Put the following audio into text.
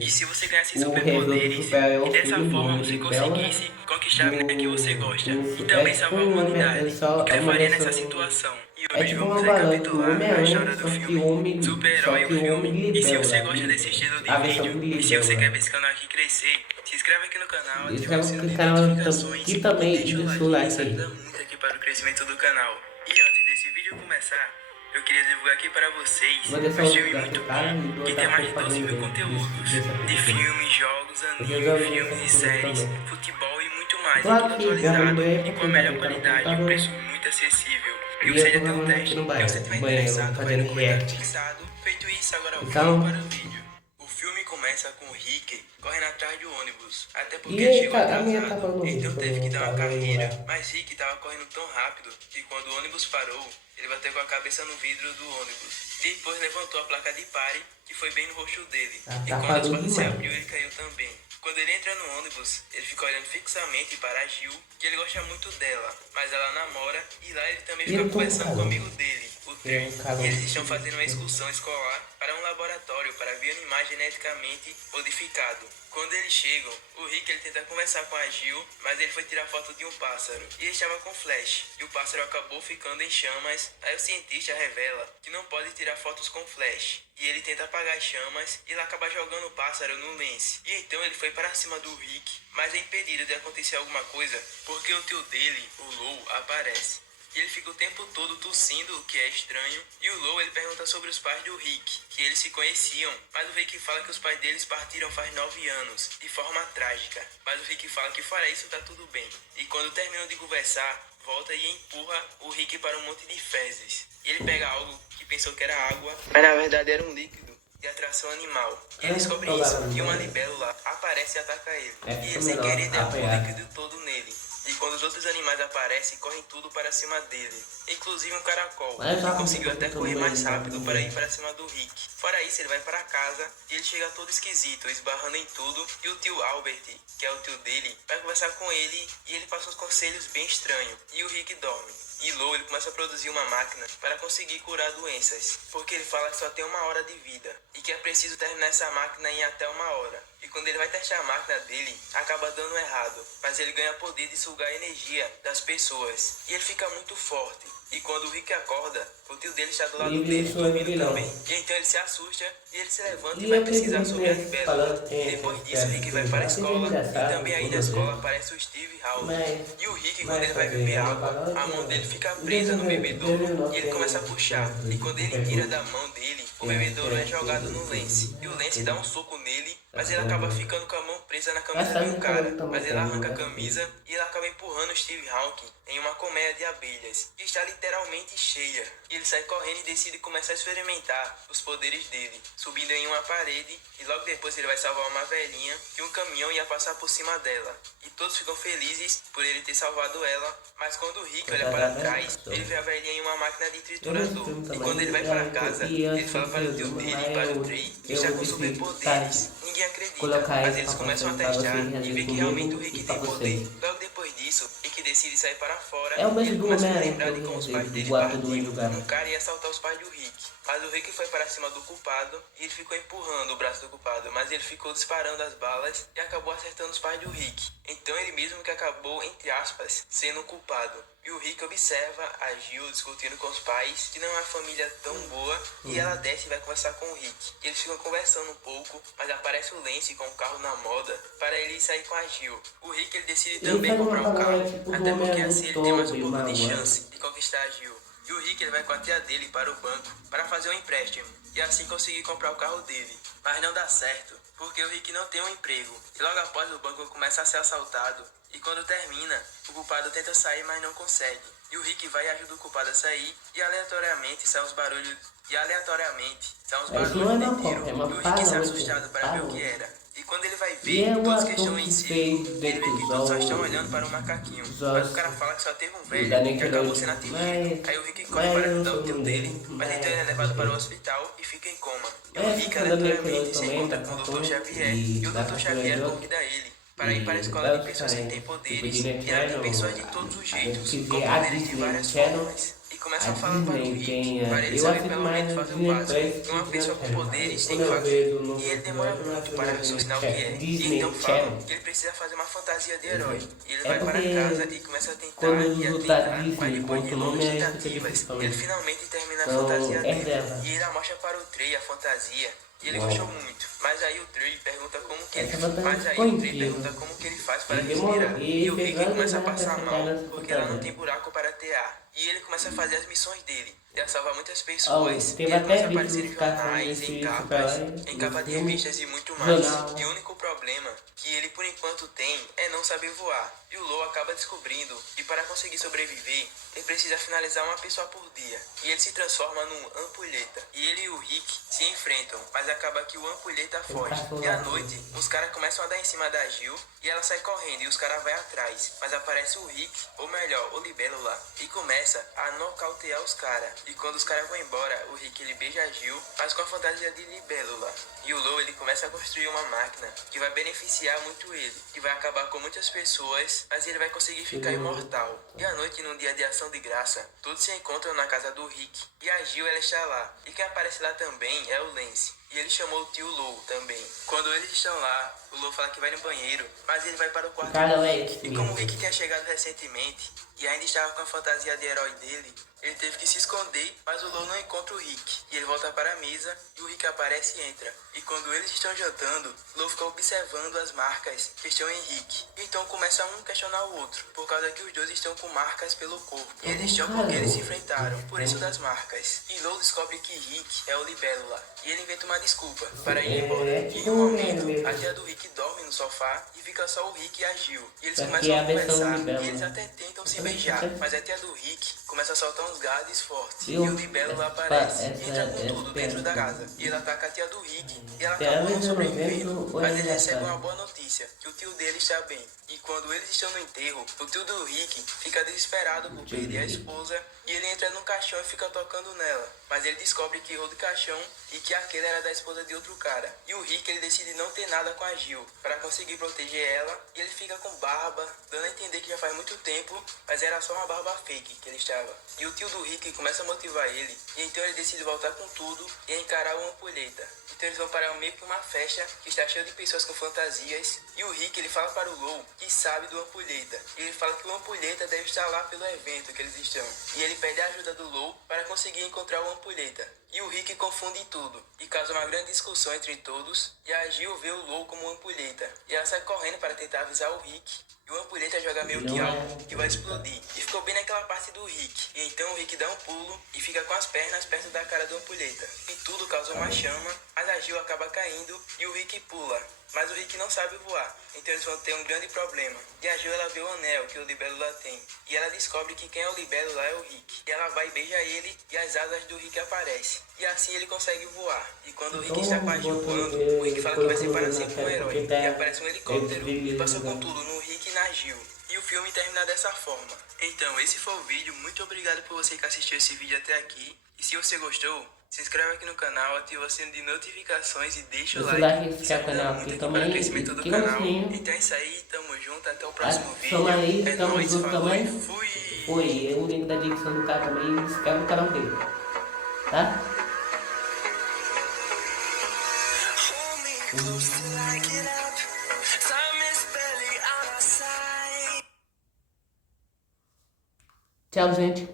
E se você ganhasse o review do superpoderes Super é e o dessa filho do forma homem você de Bella. conseguisse conquistar a mina que você gosta e É também tipo salvar a um homem, humanidade, o que é você uma faria nessa versão. situação? E É hoje tipo vamos uma balança do recapitular a Homem-Aranha, história do filme só Super-Herói, o que o homem filme. E se você libela, gosta desse estilo de a versão vídeo, de e se você quer ver libela. esse canal aqui crescer, se inscreve aqui no canal, ativa o Escreve sino com o de canal notificações aqui e também e deixa o deixa o like, like isso ajuda aí. muito aqui para o crescimento do canal. E antes desse vídeo começar, eu queria divulgar aqui para vocês Vou deixar um o stream link da muito cara e bom, vou que tem dar mais de 12 mil propaganda conteúdos, desse de aplicativo. filmes, jogos, Eu anime, resolvi esse filmes e aplicativo séries, também. futebol e muito Eu mais, tô e tudo aqui gravando no atualizado banheiro e com porque a já melhor vi que tá no qualidade e um computador. preço muito acessível. E E você eu tô já tem um gravando aqui teste, no e você estiver banheiro, interessado, vai no fazendo comentário react. fixado. Feito isso, agora vamos para o Então, vídeo. O filme começa com o Rick correndo atrás do ônibus, até porque e ele aí, chegou a minha tá atrasado, falando no vídeo então pra teve mim que dar uma entrar, vou indo carreira. lá. Mas Rick estava correndo tão rápido que quando o ônibus parou, ele bateu com a cabeça no vidro do ônibus. Depois levantou a placa de pare, que foi bem no rosto dele. E quando as Atrapalhou portas se demais. abriu, ele caiu também. Quando ele entra no ônibus, ele fica olhando fixamente para a Gil, que ele gosta muito dela, mas ela namora, e lá ele também E fica eu tô com conversando com o calor. amigo dele, o É Trey. um E calor. eles estão fazendo uma excursão escolar para um laboratório para bioanimais geneticamente modificado. Quando eles chegam, o Rick ele tenta conversar com a Gil, mas ele foi tirar foto de um pássaro e ele estava com flash, e o pássaro acabou ficando em chamas. Aí o cientista revela que não pode tirar fotos com flash, e ele tenta apagar as chamas e ele acaba jogando o pássaro no lens. E então ele foi para cima do Rick, mas é impedido de acontecer alguma coisa porque o tio dele, o Lou, aparece. E ele fica o tempo todo tossindo, o que é estranho. E o Lou ele pergunta sobre os pais do Rick, que eles se conheciam, mas o Rick fala que os pais deles partiram faz 9 anos, de forma trágica. Mas o Rick fala que fora isso tá tudo bem. E quando terminam de conversar, volta e empurra o Rick para um monte de fezes. E ele pega algo que pensou que era água, mas na verdade era um líquido de atração animal. E ele descobre isso, e uma libélula aparece e ataca ele. E ele sem querer derruba o líquido todo nele. E quando os outros animais aparecem, correm tudo para cima dele. Inclusive um caracol, que conseguiu até correr mais rápido para ir para cima do Rick. Fora isso, ele vai para casa e ele chega todo esquisito, esbarrando em tudo. E o tio Albert, que é o tio dele, vai conversar com ele e ele passa uns conselhos bem estranhos. E o Rick dorme. E Lou ele começa a produzir uma máquina para conseguir curar doenças, porque ele fala que só tem 1 hora de vida e que é preciso terminar essa máquina em até 1 hora. E quando ele vai testar a máquina dele, acaba dando errado, mas ele ganha poder de sugar a energia das pessoas e ele fica muito forte. E quando o Rick acorda, o tio dele está do lado dele dormindo também. E então ele se assusta e ele se levanta e vai pesquisar sobre a libélula. E depois disso, o Rick vai para a escola e também aí na escola aparece o Steve Howley. E o Rick, quando ele vai beber água, a mão dele fica presa no bebedouro e ele começa a puxar. E quando ele tira da mão dele, o bebedouro é jogado no Lance. E o Lance dá um soco nele, mas ele acaba ficando com a mão presa na camisa de um cara. Mas ele arranca a camisa e ele acaba empurrando o Steve Hawking em uma colmeia de abelhas, que está literalmente cheia. E ele sai correndo e decide começar a experimentar os poderes dele, subindo em uma parede, e logo depois ele vai salvar uma velhinha que um caminhão ia passar por cima dela. E todos ficam felizes por ele ter salvado ela, mas quando o Rick olha para trás, ele vê a velhinha em uma máquina de triturador. E quando ele vai para casa, ele fala para o tio dele e para o Trey que está com superpoderes. Ninguém acredita, mas eles começam a testar e vê que realmente o Rick tem poder. Logo depois disso, Rick decide sair para fora e ele começa a lembrar de como os pais dele partiram. Um cara ia assaltar os pais do Rick, mas o Rick foi para cima do culpado e ele ficou empurrando o braço do culpado, mas ele ficou disparando as balas e acabou acertando os pais do Rick. Então ele mesmo que acabou, entre aspas, sendo o culpado. E o Rick observa a Gil discutindo com os pais, que não é uma família tão boa, e ela desce e vai conversar com o Rick. E eles ficam conversando um pouco, mas aparece o Lance com o carro na moda para ele sair com a Gil. O Rick ele decide também comprar um carro, até porque assim ele tem mais um pouco de chance de conquistar a Gil. E o Rick ele vai com a tia dele para o banco para fazer um empréstimo e assim conseguir comprar o carro dele. Mas não dá certo, porque o Rick não tem um emprego. E logo após o banco começa a ser assaltado. E quando termina, o culpado tenta sair, mas não consegue. E o Rick vai e ajuda o culpado a sair e aleatoriamente saem os barulhos. E aleatoriamente saem os barulhos de tiro. E o Rick sai assustado para ver o que era. E quando ele vai ver, todos que estão em si, ele vê que todos só estão olhando para o macaquinho. Mas o cara fala que só teve um velho que acabou sendo atingido. Aí o Rick corre para ajudar o tio dele, mas então ele é levado para o hospital e fica em coma. E o Rick aleatoriamente se encontra com o Dr. Xavier e o Dr. Xavier convida ele para ir para a escola de pessoas que têm poderes, e lá tem pessoas de todos os jeitos, com poderes de várias formas. E começam A a falar para o Disney Rick, tem. para ele Eu saber assisto pelo mais menos a fazer o Disney básico Plus que que uma pessoa com poderes tem quando que eu fazer. vejo o E novo ele demora episódio, eu muito assisto para na raciocinar o que é. E então Disney falam Channel. que ele precisa fazer uma fantasia de Esse herói. é. E ele É vai para casa porque e começa a quando tentar eles e a botar tentar, mas Disney com depois de outro longas nome, aí fica tentativas, difícil pra ele mim. finalmente termina a Então, fantasia é dele. dela. E ele mostra para o Trey a fantasia. E ele gostou Uau. muito. Mas aí o Trey pergunta como que ele, Essa fantasia mas ficou aí o Trey incrível. pergunta como que ele faz para Ele demorou. respirar. E E o fez Rick anos começa a até passar chegar mal nessa porque ela não tem fantasia. buraco para ter ar. E ele começa a fazer as missões dele. Ele salva muitas Oh, pessoas. E teve ele começa até a aparecer vídeo em dos caras falando jornais, desse super-herói em no capa de filme, revistas e muito mais. jornal. E o único problema que ele por enquanto tem é não saber voar. E o Lo acaba descobrindo que para conseguir sobreviver, ele precisa finalizar uma pessoa por dia. E ele se transforma num ampulheta. E ele e o Rick se enfrentam, mas acaba que o ampulheta foge. E à noite, os caras começam a dar em cima da Jill e ela sai correndo e os caras vão atrás. Mas aparece o Rick, ou melhor, o Libelo lá, e começa a nocautear os caras. E quando os caras vão embora, o Rick ele beija a Jill, mas com a fantasia de Libelo lá. E o Lo ele começa a construir uma máquina que vai beneficiar muito ele, que vai acabar com muitas pessoas, mas ele vai conseguir ficar imortal. E à noite, num dia de ação de graça, todos se encontram na casa do Rick. E a Jill ela está lá. E quem aparece lá também é o Lance. E ele chamou o tio Lo também. Quando eles estão lá, o Lo fala que vai no banheiro, mas ele vai para o quarto do Rick. E como o Rick tinha chegado recentemente e ainda estava com a fantasia de herói dele, ele teve que se esconder, mas o Lo não encontra o Rick. E ele volta para a mesa e o Rick aparece e entra. E quando eles estão jantando, Lo fica observando as marcas que estão em Rick. Então começa um questionar o outro, por causa que os dois estão com marcas pelo corpo. E eles estão porque eles se enfrentaram, por isso das marcas. E Lo descobre que Rick é o Libélula. E ele inventa uma desculpa para ir embora. E em um momento, a tia do Rick dorme no sofá e fica só o Rick e a Jill. E eles começam a conversar e eles até tentam se beijar. Mas a tia do Rick começa a soltar uns gases fortes. E o Libélula aparece e entra com tudo dentro da casa. E ele ataca a tia do Rick e ela acabou não sobrevivendo. Mas ele recebe uma boa notícia, que o tio dele está bem. E quando eles estão no enterro, o tio do Rick fica desesperado por perder a esposa e ele entra no caixão e fica tocando nela. Mas ele descobre que errou de caixão e que aquele era da esposa de outro cara. E o Rick ele decide não ter nada com a Jill para conseguir proteger ela e ele fica com barba, dando a entender que já faz muito tempo, mas era só uma barba fake que ele estava. E o tio do Rick começa a motivar ele e então ele decide voltar com tudo e encarar uma ampulheta. Então eles vão para meio que uma festa que está cheia de pessoas com fantasias e o Rick ele fala para o Lo que sabe do ampulheta. E ele fala que o ampulheta deve estar lá pelo evento que eles estão. E ele pede a ajuda do Lo para conseguir encontrar o ampulheta. E o Rick confunde tudo e causa uma grande discussão entre todos e a Jill vê o Lo como ampulheta. E ela sai correndo para tentar avisar o Rick. E o ampulheta joga meio que algo que vai explodir. E ficou bem naquela parte do Rick. E então o Rick dá um pulo e fica com as pernas perto da cara do ampulheta. E tudo causa uma chama, mas a Jill acaba caindo e o Rick pula. Mas o Rick não sabe voar, então eles vão ter um grande problema. E a Jill ela vê o anel que o Libélula tem. E ela descobre que quem é o Libélula é o Rick. E ela vai e beija ele e as asas do Rick aparecem. E assim ele consegue voar. E quando o Rick está com a Jill voando, o Rick fala que vai ser para sempre um herói. E aparece um helicóptero e passa com tudo no Rick e na Jill. E o filme termina dessa forma. Então, esse foi o vídeo. Muito obrigado por você que assistiu esse vídeo até aqui. E se você gostou, se inscreve aqui no canal, ativa o sino de notificações e deixa o like. Isso ajuda muito aqui para o crescimento do canal. Então é isso aí, tamo junto, até o próximo vídeo. É nóis, falou e fui! Foi, o link da dicção do cara também, se inscreve no canal dele, tá? Tchau, gente.